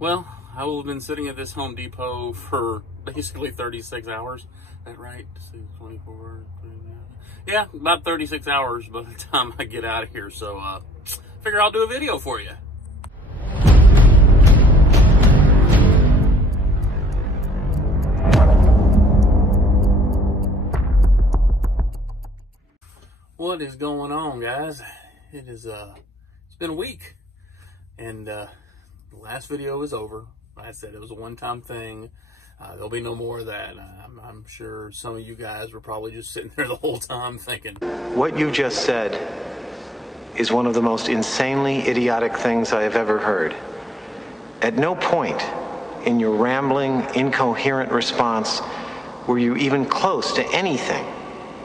Well, I will have been sitting at this Home Depot for basically 36 hours. Is that right? 24, yeah, about 36 hours by the time I get out of here. So, figure I'll do a video for you. What is going on, guys? It's been a week, and the last video is over. Like I said, it was a one-time thing. There'll be no more of that. I'm sure some of you guys were probably just sitting there the whole time thinking, what you just said is one of the most insanely idiotic things I have ever heard. At no point in your rambling, incoherent response were you even close to anything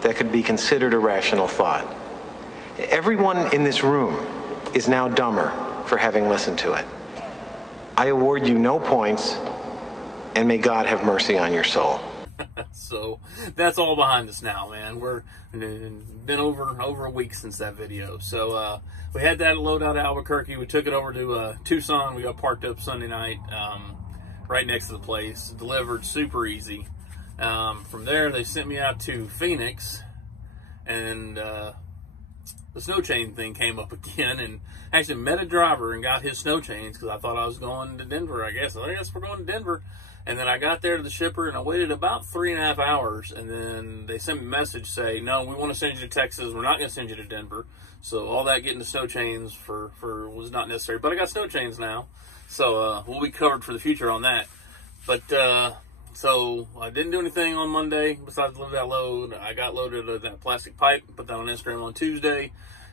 that could be considered a rational thought. Everyone in this room is now dumber for having listened to it. I award you no points, and may God have mercy on your soul. So that's all behind us now, man. We're been over a week since that video. So we had that load out of Albuquerque. We took it over to Tucson. We got parked up Sunday night right next to the place. Delivered super easy. From there, they sent me out to Phoenix, and the snow chain thing came up again, and actually met a driver and got his snow chains because I thought I was going to Denver. I guess we're going to Denver. And then I got there to the shipper, and I waited about 3.5 hours, and then they sent me a message saying, no, we want to send you to Texas. We're not going to send you to Denver. So all that getting the snow chains for was not necessary. But I got snow chains now, so we'll be covered for the future on that. But so I didn't do anything on Monday besides deliver that load. I got loaded of that plastic pipe, put that on Instagram on Tuesday,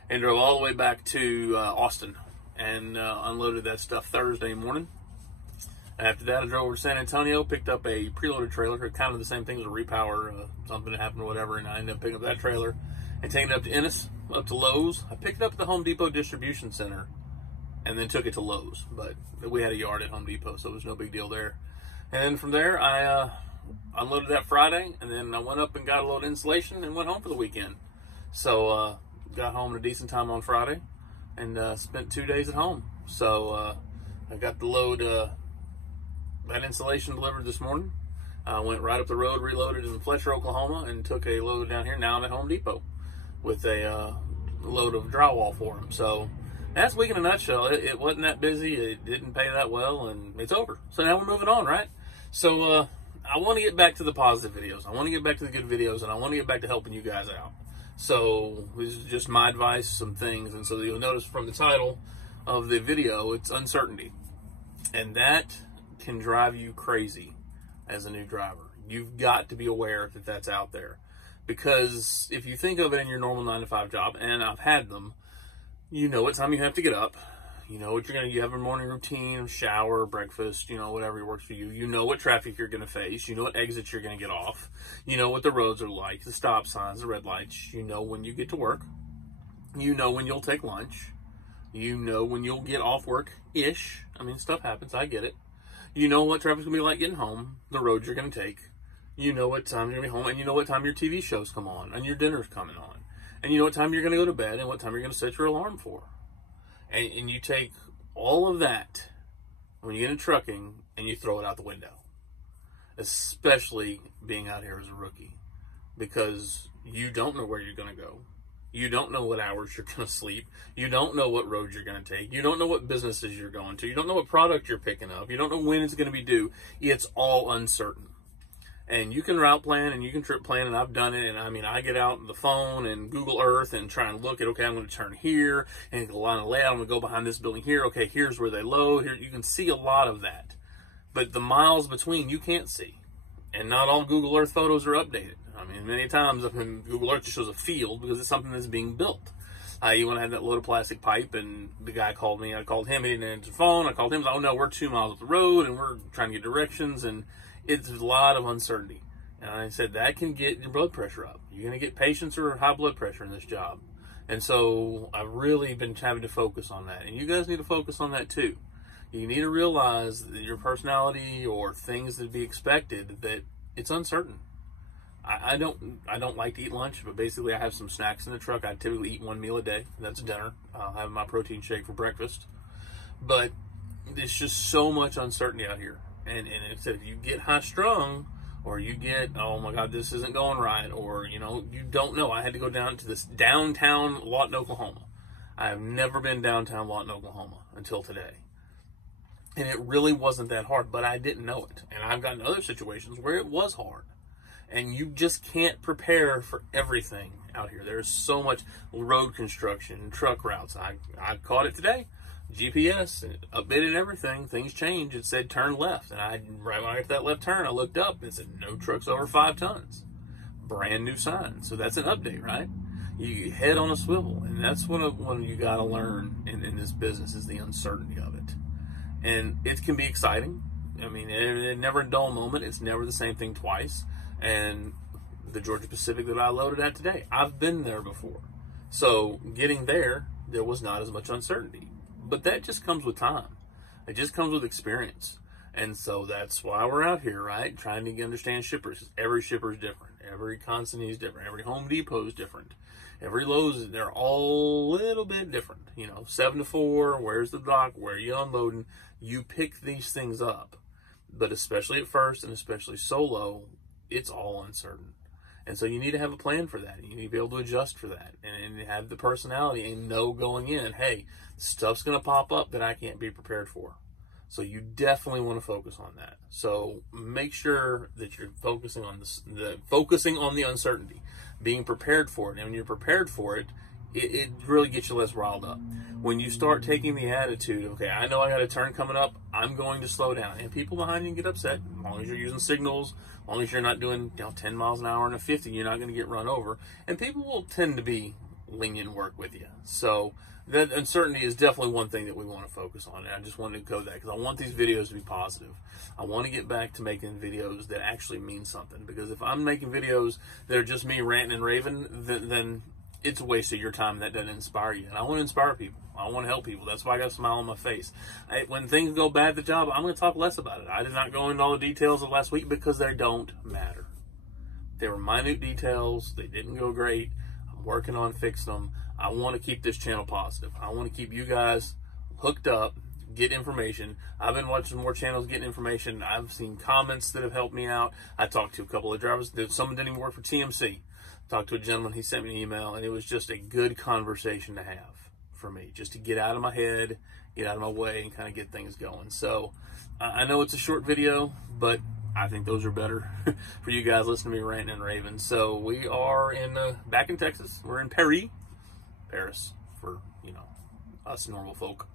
and drove all the way back to Austin and unloaded that stuff Thursday morning. After that, I drove over to San Antonio, picked up a preloaded trailer, kind of the same thing as a repower, something happened or whatever, and I ended up picking up that trailer and taking it up to Ennis, up to Lowe's. I picked it up at the Home Depot distribution center and then took it to Lowe's, but we had a yard at Home Depot, so it was no big deal there. And then from there, I unloaded that Friday, and then I went up and got a load of insulation and went home for the weekend. So got home at a decent time on Friday and spent 2 days at home. So I got the load, that insulation delivered this morning. Went right up the road, reloaded in Fletcher, Oklahoma, and took a load down here. Now I'm at Home Depot with a load of drywall for them. So that's a week in a nutshell. It wasn't that busy. It didn't pay that well, and it's over. So now we're moving on, right? So I want to get back to the positive videos. I want to get back to the good videos, and I want to get back to helping you guys out. So this is just my advice, some things. And so you'll notice from the title of the video, it's uncertainty. And that can drive you crazy as a new driver. You've got to be aware that that's out there. Because if you think of it in your normal 9-to-5 job, and I've had them, you know what time you have to get up. You know what you have a morning routine, shower, breakfast, whatever works for you. You know what traffic you're going to face. You know what exits you're going to get off. You know what the roads are like, the stop signs, the red lights. You know when you get to work. You know when you'll take lunch. You know when you'll get off work-ish. I mean, stuff happens. I get it. You know what traffic's going to be like getting home, the roads you're going to take. You know what time you're going to be home, and you know what time your TV shows come on, and your dinner's coming on. And you know what time you're going to go to bed, and what time you're going to set your alarm for. And you take all of that when you get into trucking, and you throw it out the window. Especially being out here as a rookie. Because you don't know where you're going to go. You don't know what hours you're going to sleep. You don't know what roads you're going to take. You don't know what businesses you're going to. You don't know what product you're picking up. You don't know when it's going to be due. It's all uncertain. And you can route plan and you can trip plan, and I've done it. And I mean, I get out the phone and Google Earth and try and look at, okay, I'm going to turn here and a line of layout. I'm going to go behind this building here. Okay, here's where they load. Here, you can see a lot of that. But the miles between, you can't see. And not all Google Earth photos are updated. I mean, many times Google Earth just shows a field because it's something that's being built. You want to have that load of plastic pipe, and the guy called me. I called him. He didn't answer the phone. I called him. Oh, no, we're 2 miles up the road, and we're trying to get directions, and it's a lot of uncertainty. And I said, that can get your blood pressure up. You're going to get patients or high blood pressure in this job. And so I've really been having to focus on that. And you guys need to focus on that too. You need to realize that your personality or things that be expected, that it's uncertain. I don't like to eat lunch, but basically I have some snacks in the truck. I typically eat one meal a day. That's dinner. I'll have my protein shake for breakfast. But there's just so much uncertainty out here. And it said if you get high strung, or you get, oh my God, this isn't going right, or, you know, you don't know. I had to go down to this downtown Lawton, Oklahoma. I have never been downtown Lawton, Oklahoma until today. And it really wasn't that hard, but I didn't know it. And I've gotten other situations where it was hard. And you just can't prepare for everything out here. There's so much road construction, truck routes. I caught it today. GPS, updated everything. Things changed. It said turn left. And right when I got to that left turn, I looked up. It said no trucks over 5 tons. Brand new sign. So that's an update, right? You head on a swivel. And that's what you got to learn in this business, is the uncertainty of it. And it can be exciting. I mean, it's never a dull moment. It's never the same thing twice. And the Georgia Pacific that I loaded at today, I've been there before. So getting there was not as much uncertainty. But that just comes with time. It just comes with experience. And so that's why we're out here, right? Trying to understand shippers. Every shipper is different. Every consignee is different. Every Home Depot is different. Every Lowe's, they're all a little bit different. You know, 7 to 4, where's the dock, where are you unloading? You pick these things up. But especially at first, and especially solo, it's all uncertain. And so you need to have a plan for that. You need to be able to adjust for that and have the personality and know going in, hey, stuff's going to pop up that I can't be prepared for. So you definitely want to focus on that. So make sure that you're focusing on the uncertainty, being prepared for it. And when you're prepared for it, it really gets you less riled up. When you start taking the attitude, okay, I know I got a turn coming up, I'm going to slow down. And people behind you get upset. As long as you're using signals, as long as you're not doing 10 miles an hour and a 50, you're not going to get run over. And people will tend to be lenient and work with you. So that uncertainty is definitely one thing that we want to focus on. And I just wanted to code that because I want these videos to be positive. I want to get back to making videos that actually mean something. Because if I'm making videos that are just me ranting and raving, then it's a waste of your time. That doesn't inspire you. And I want to inspire people. I want to help people. That's why I got a smile on my face. When things go bad at the job, I'm going to talk less about it. I did not go into all the details of last week because they don't matter. They were minute details. They didn't go great. I'm working on fixing them. I want to keep this channel positive. I want to keep you guys hooked up, get information. I've been watching more channels, getting information. I've seen comments that have helped me out. I talked to a couple of drivers. Someone didn't even work for TMC. Talked to a gentleman, he sent me an email, and it was just a good conversation to have for me, just to get out of my head, get out of my way, and kind of get things going. So I know it's a short video, but I think those are better for you guys listening to me ranting and raving. So we are back in Texas. We're in Paris for, us normal folk.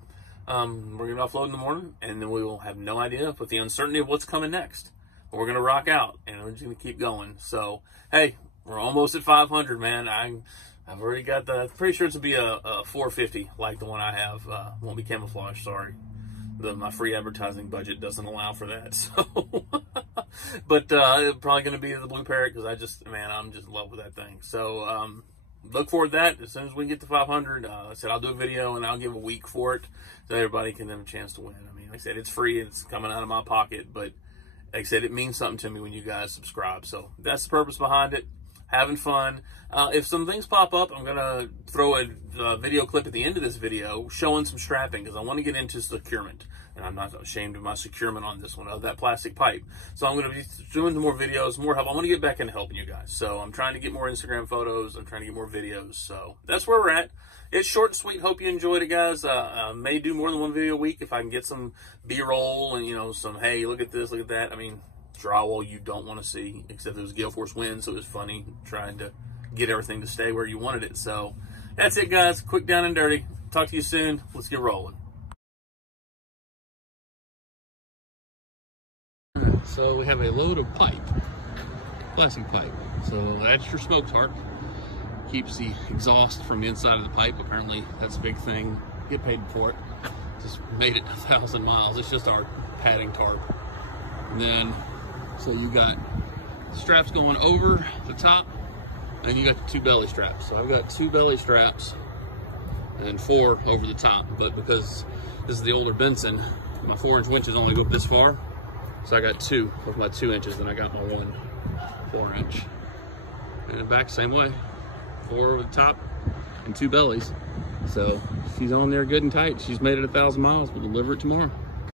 We're going to offload in the morning, and then we will have no idea with the uncertainty of what's coming next. But we're going to rock out, and we're just going to keep going. So, hey, we're almost at 500, man. I've already got I'm pretty sure it's going to be a 450 like the one I have. Won't be camouflage, sorry. My free advertising budget doesn't allow for that. So, but it's probably going to be the Blue Parrot because I'm just in love with that thing. So, look forward to that. As soon as we get to 500, I said I'll do a video and I'll give a week for it so everybody can have a chance to win. I mean, like I said, it's free. It's coming out of my pocket, but like I said, it means something to me when you guys subscribe. So that's the purpose behind it. Having fun. If some things pop up, I'm going to throw a video clip at the end of this video showing some strapping because I want to get into securement. And I'm not ashamed of my securement on this one, of that plastic pipe. So I'm going to be doing some more videos, more help. I want to get back into helping you guys. So I'm trying to get more Instagram photos. I'm trying to get more videos. So that's where we're at. It's short and sweet. Hope you enjoyed it, guys. I may do more than one video a week if I can get some B-roll and, some, hey, look at this, look at that. I mean, drywall you don't want to see, except it was Gale Force wind, so it was funny trying to get everything to stay where you wanted it. So that's it, guys. Quick, down and dirty. Talk to you soon. Let's get rolling. So we have a load of pipe, plastic pipe. So that's your smoke tarp. Keeps the exhaust from the inside of the pipe. Apparently that's a big thing. Get paid for it. Just made it 1,000 miles. It's just our padding tarp. And then, so you got straps going over the top, and you got the 2 belly straps. So I've got 2 belly straps and 4 over the top. But because this is the older Benson, my 4-inch winches only go up this far. So I got 2 with my 2 inches, then I got my 1 4-inch. And the back, same way. 4 over the top and 2 bellies. So she's on there good and tight. She's made it 1,000 miles. We'll deliver it tomorrow.